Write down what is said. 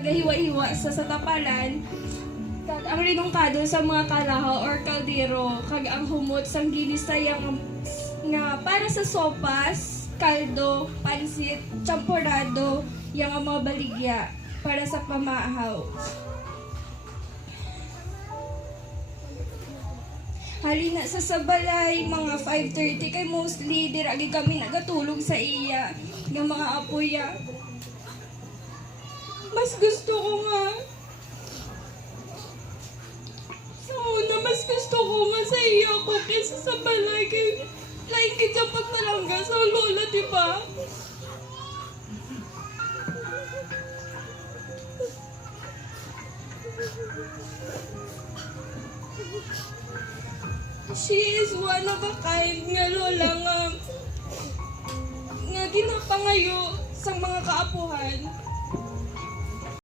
nagahiwa-hiwa sa tapalan, kag ang rinungkado sa mga kalahaw or kaldero, kag ang humot sang ginisayang nga para sa sopas, kaldo, pansit, champurado, yang mga baligya para sa pamahaw. Halina sa sabalay, mga 5:30 kay mostly diragi kami nagatulog sa iya ng mga apoya. Mas gusto ko nga sa una, mas gusto ko nga sa iya ko kaysa sa balay kay lain kita pagmalangga sa lola, diba? She is one of a kind nga lola nga ginapangayo sa mga kaapuhan.